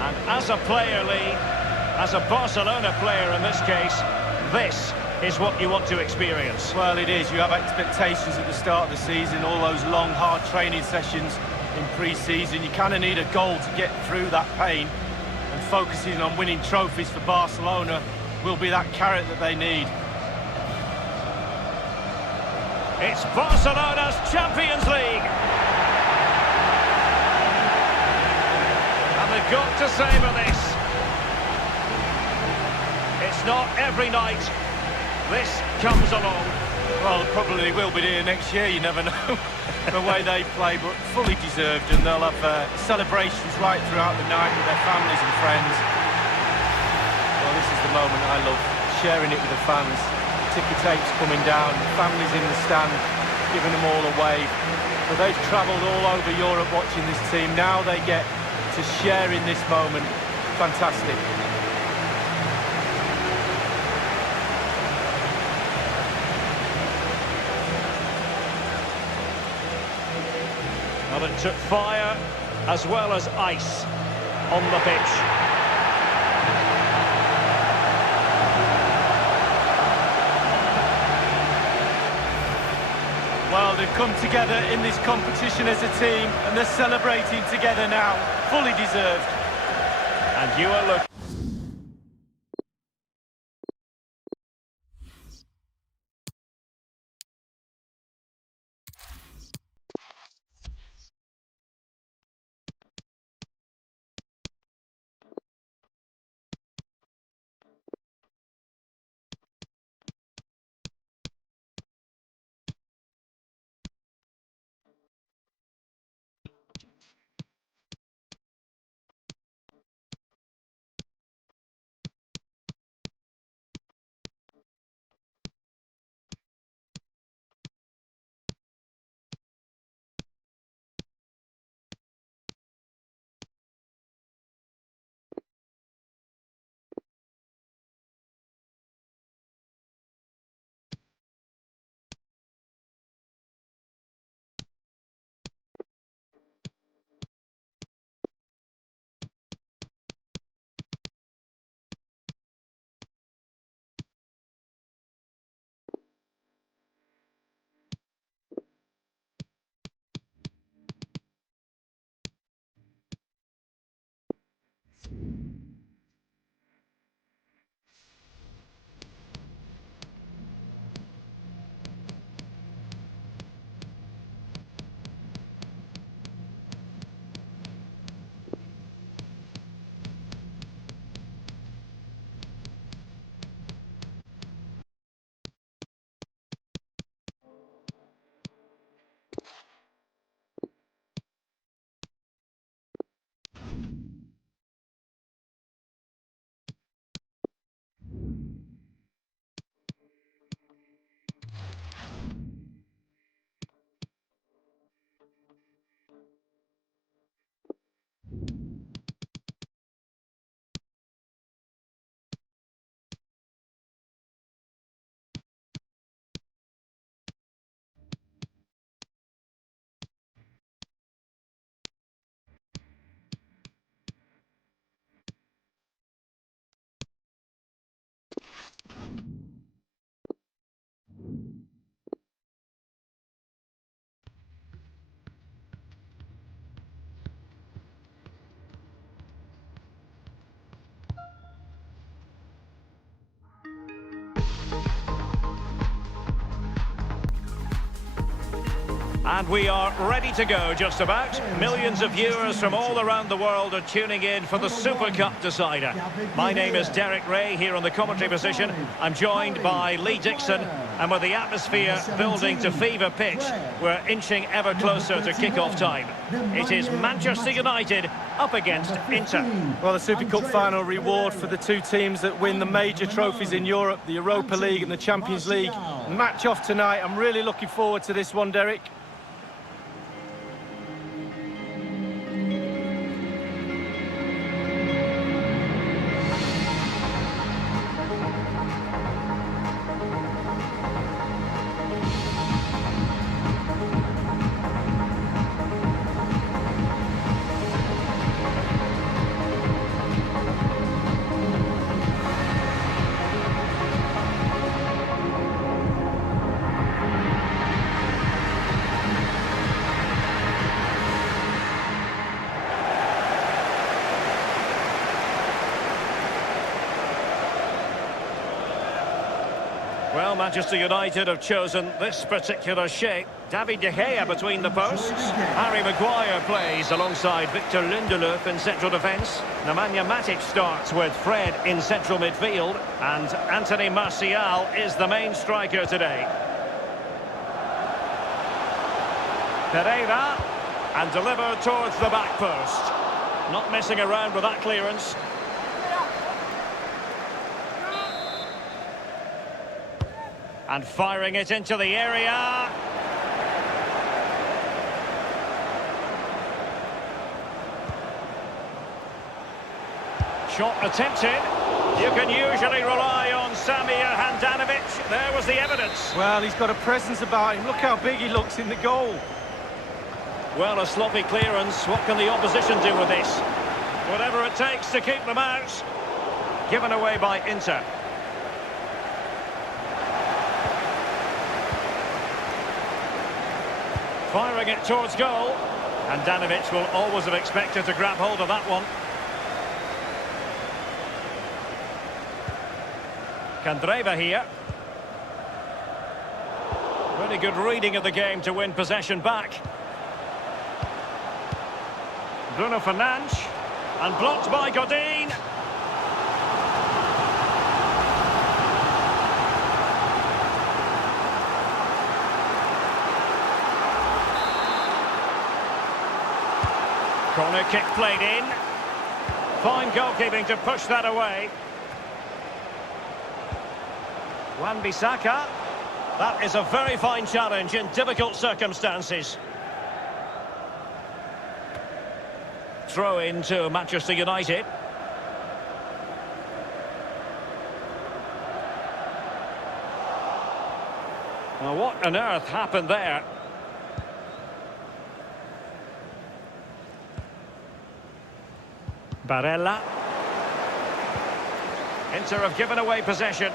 And as a player, Lee, as a Barcelona player in this case, this is what you want to experience. Well, it is. You have expectations at the start of the season, all those long, hard training sessions in pre-season. You kind of need a goal to get through that pain, and focusing on winning trophies for Barcelona will be that carrot that they need. It's Barcelona's Champions League. And they've got to savour this. It's not every night this comes along. Well, probably will be here next year, you never know, the way they play, but fully deserved, and they'll have celebrations right throughout the night with their families and friends. Well, this is the moment I love, sharing it with the fans. Ticket tapes coming down, families in the stand, giving them all a wave. But they've travelled all over Europe watching this team. Now they get to share in this moment. Fantastic. Well, it took fire as well as ice on the pitch. Well, they've come together in this competition as a team, and they're celebrating together now. Fully deserved. And you are looking... And we are ready to go just about. Millions of viewers from all around the world are tuning in for the Super Cup decider. My name is Derek Ray here on the commentary position. I'm joined by Lee Dixon, and with the atmosphere building to fever pitch, we're inching ever closer to kick-off time. It is Manchester United up against Inter. Well, the Super Cup final reward for the two teams that win the major trophies in Europe, the Europa League and the Champions League. Match off tonight. I'm really looking forward to this one, Derek. Well, Manchester United have chosen this particular shape. David De Gea between the posts. Harry Maguire plays alongside Victor Lindelöf in central defence. Nemanja Matic starts with Fred in central midfield. And Anthony Martial is the main striker today. Pereira, and delivered towards the back post. Not messing around with that clearance. And firing it into the area. Shot attempted. You can usually rely on Samir Handanovic. There was the evidence. Well, he's got a presence about him. Look how big he looks in the goal. Well, a sloppy clearance. What can the opposition do with this? Whatever it takes to keep them out. Given away by Inter. Firing it towards goal. And Handanovic will always have expected to grab hold of that one. Candreva here. Really good reading of the game to win possession back. Bruno Fernandes. And blocked by Godin. Corner kick played in. Fine goalkeeping to push that away. Wan-Bissaka. That is a very fine challenge in difficult circumstances. Throw in to Manchester United. Now, what on earth happened there? Barella. Inter have given away possession.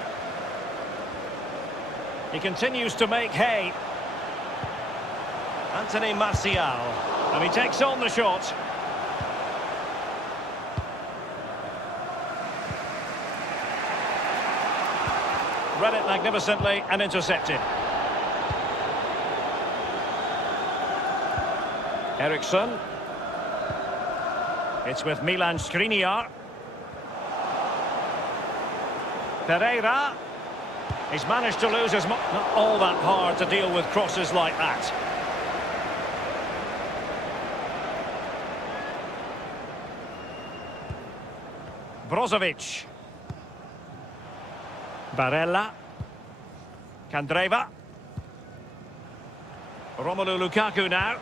He continues to make hay. Anthony Martial. And he takes on the shot. Read it magnificently and intercepted. Eriksson. It's with Milan Skriniar. Pereira. He's managed to lose his... Not all that hard to deal with crosses like that. Brozovic. Barella. Candreva. Romelu Lukaku now.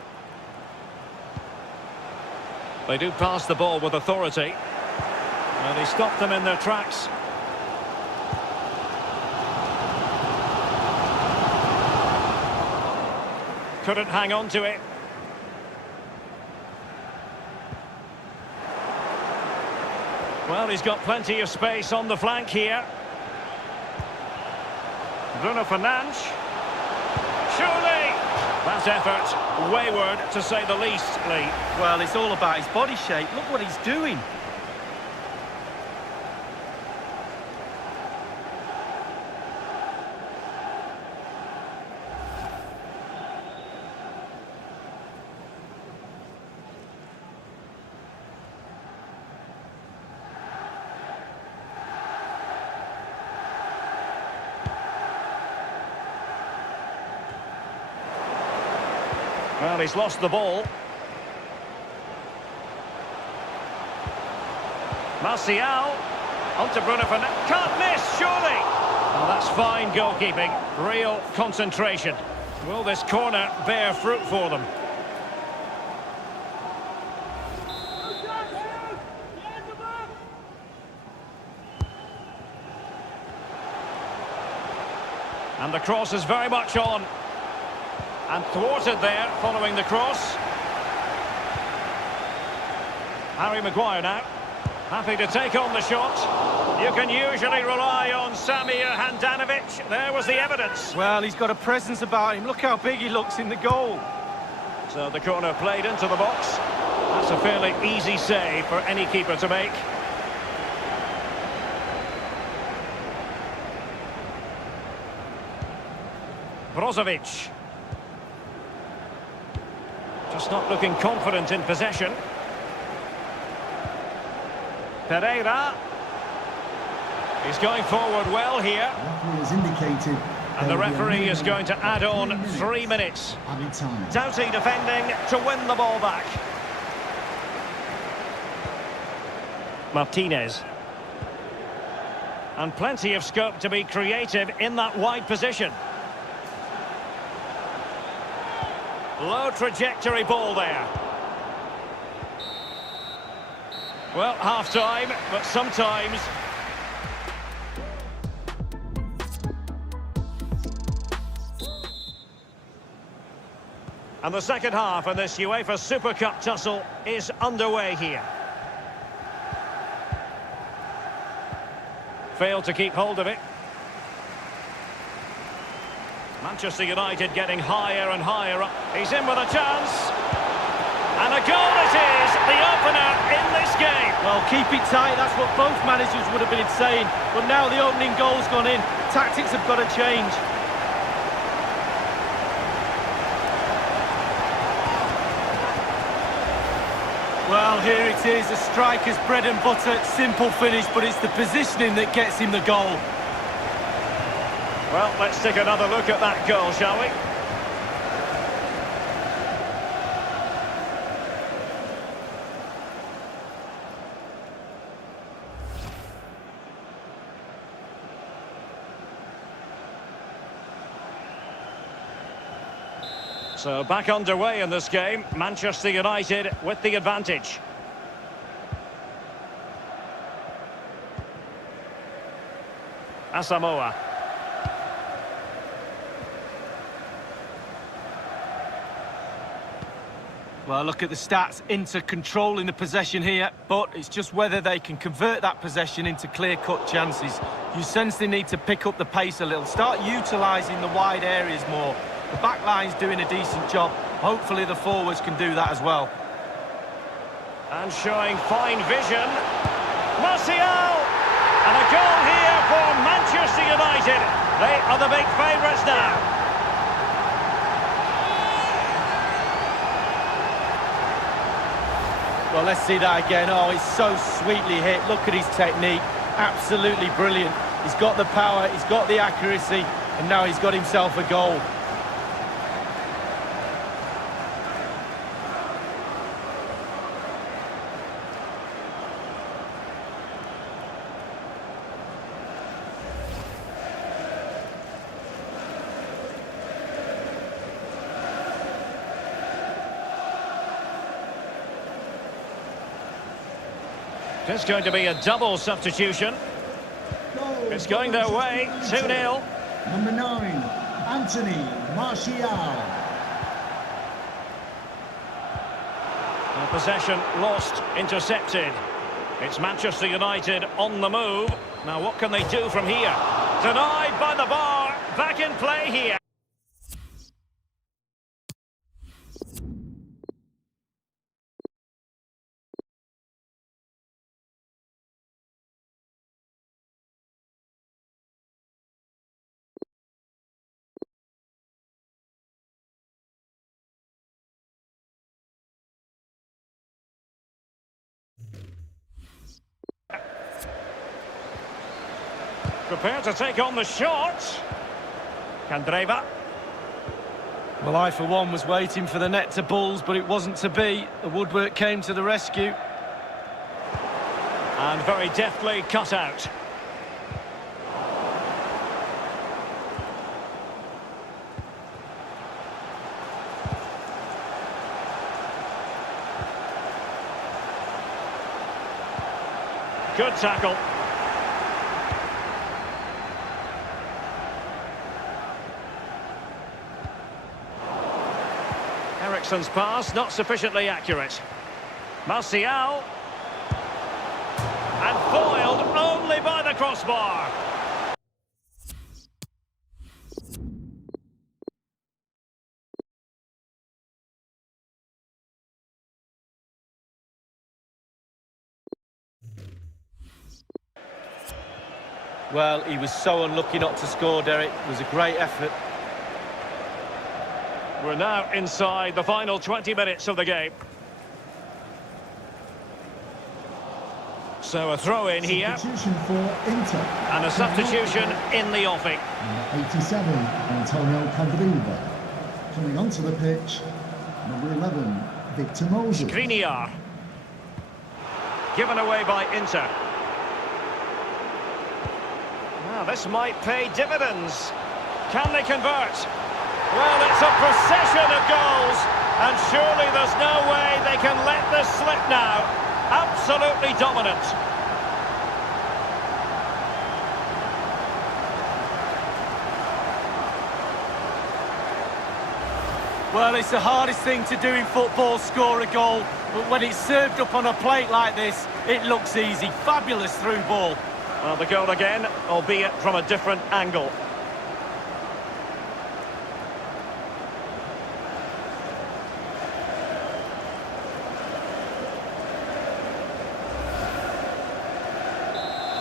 They do pass the ball with authority. And he stopped them in their tracks. Couldn't hang on to it. Well, he's got plenty of space on the flank here. Bruno Fernandes. Surely! That effort, wayward to say the least, Lee. Well, it's all about his body shape. Look what he's doing. Well, he's lost the ball. Martial. On to Bruno Fernandes. Can't miss, surely! Oh, that's fine goalkeeping. Real concentration. Will this corner bear fruit for them? And the cross is very much on. And thwarted there, following the cross. Harry Maguire now. Happy to take on the shot. You can usually rely on Samir Handanovic. There was the evidence. Well, he's got a presence about him. Look how big he looks in the goal. So the corner played into the box. That's a fairly easy save for any keeper to make. Brozovic. Just not looking confident in possession. Pereira. He's going forward well here. The referee has indicated. And the referee is going to add on 3 minutes. Added time. Doughty defending to win the ball back. Martinez. And plenty of scope to be creative in that wide position. Low trajectory ball there. Well, half-time, but sometimes... And the second half in this UEFA Super Cup tussle is underway here. Failed to keep hold of it. Manchester United getting higher and higher up. He's in with a chance. And a goal it is, the opener in this game. Well, keep it tight, that's what both managers would have been saying. But now the opening goal's gone in. Tactics have got to change. Well, here it is, a striker's bread and butter, simple finish, but it's the positioning that gets him the goal. Well, let's take another look at that goal, shall we? So back underway in this game, Manchester United with the advantage. Asamoah. Well, look at the stats, Inter controlling the possession here, but it's just whether they can convert that possession into clear-cut chances. You sense they need to pick up the pace a little, start utilising the wide areas more. The back line's doing a decent job. Hopefully the forwards can do that as well. And showing fine vision. Martial! And a goal here for Manchester United. They are the big favourites now. Well, let's see that again. Oh, it's so sweetly hit. Look at his technique. Absolutely brilliant. He's got the power, he's got the accuracy, and now he's got himself a goal. It's going to be a double substitution. Goal It's going their way, 2-0. Number 9, Anthony Martial. And possession lost, intercepted. It's Manchester United on the move. Now what can they do from here? Denied by the bar, back in play here. Prepared to take on the shot. Candreva. Well, I, for one, was waiting for the net to bulls, but it wasn't to be. The woodwork came to the rescue. And very deftly cut out. Good tackle. Eriksen's pass, not sufficiently accurate. Martial. And foiled only by the crossbar. Well, he was so unlucky not to score, Derek. It was a great effort. We're now inside the final 20 minutes of the game. So a throw-in here. Substitution for Inter. And a substitution in the offing. Number 87, Antonio Candreva. Coming onto the pitch, number 11, Victor Moses. Skriniar. Given away by Inter. Now this might pay dividends. Can they convert? Well, it's a procession of goals, and surely there's no way they can let this slip now. Absolutely dominant. Well, it's the hardest thing to do in football, score a goal. But when it's served up on a plate like this, it looks easy. Fabulous through ball. Well, the goal again, albeit from a different angle.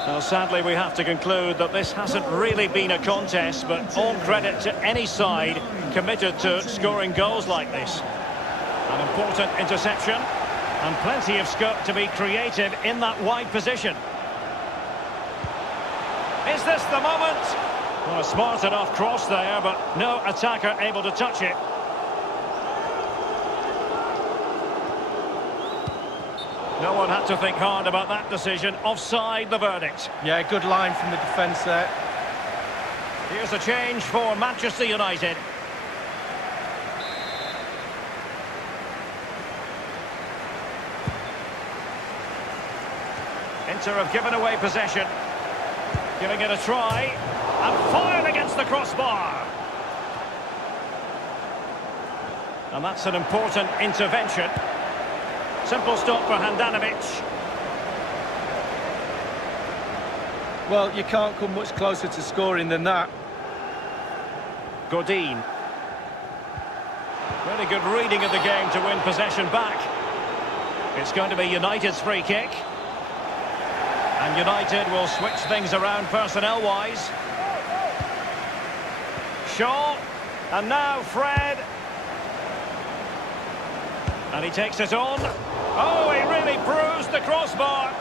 Well, sadly, we have to conclude that this hasn't really been a contest, but all credit to any side committed to scoring goals like this. An important interception, and plenty of scope to be creative in that wide position. Is this the moment? Well, a smart enough cross there, but no attacker able to touch it. No one had to think hard about that decision. Offside, the verdict. Yeah, good line from the defence there. Here's a change for Manchester United. Inter have given away possession. Giving it a try. And fired against the crossbar. And that's an important intervention. Simple stop for Handanovic. Well, you can't come much closer to scoring than that. Godin. Really good reading of the game to win possession back. It's going to be United's free kick. And United will switch things around personnel-wise. Shaw. And now Fred. And he takes it on. Oh, he really bruised the crossbar.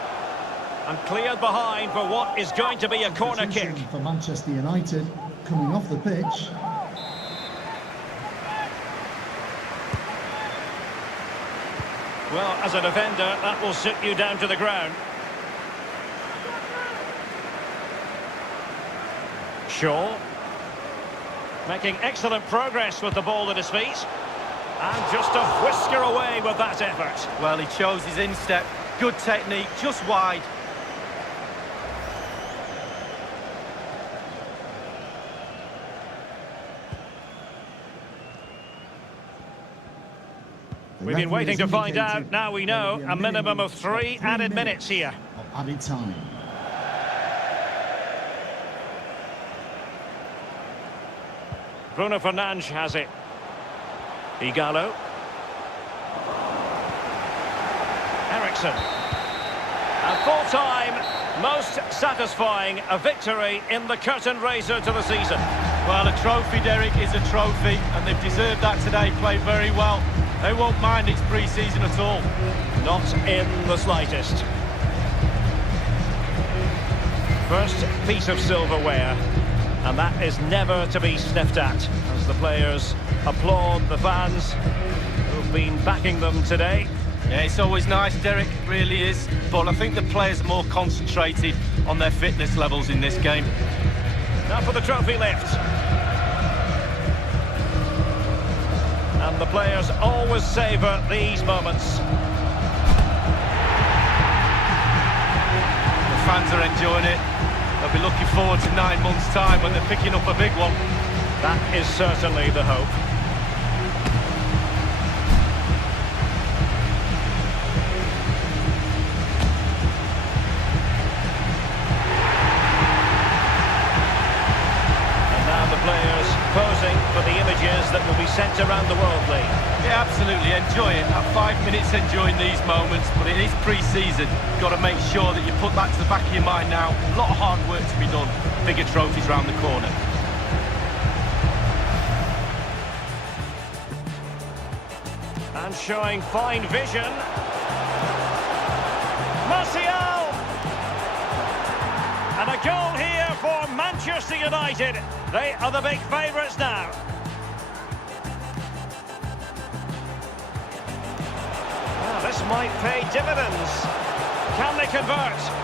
And cleared behind for what is going to be a corner kick. For Manchester United, coming off the pitch. Well, as a defender, that will sit you down to the ground. Shaw. Making excellent progress with the ball at his feet. And just a whisker away with that effort. Well, he chose his instep. Good technique, just wide. We've been waiting to find out. Now we know a minimum of 3 added minutes here. Of added time. Bruno Fernandes has it. Igalo. Eriksen. And full time, most satisfying, a victory in the curtain raiser to the season. Well, a trophy, Derek, is a trophy, and they've deserved that today, played very well. They won't mind it's pre-season at all. Not in the slightest. First piece of silverware. And that is never to be sniffed at, as the players applaud the fans who've been backing them today. Yeah, it's always nice, Derek, it really is. But I think the players are more concentrated on their fitness levels in this game. Now for the trophy lift. And the players always savour these moments. The fans are enjoying it. They'll be looking forward to 9 months' time when they're picking up a big one. That is certainly the hope. And now the players posing for the images that will be sent around the world, Lee. Yeah, absolutely, enjoy it. Have 5 minutes enjoying these moments, but it is pre-season. You've got to make sure that you put that to the back of your mind now. A lot of hard work to be done. Bigger trophies round the corner. And showing fine vision. Martial! And a goal here for Manchester United. They are the big favourites now. This might pay dividends. Can they convert?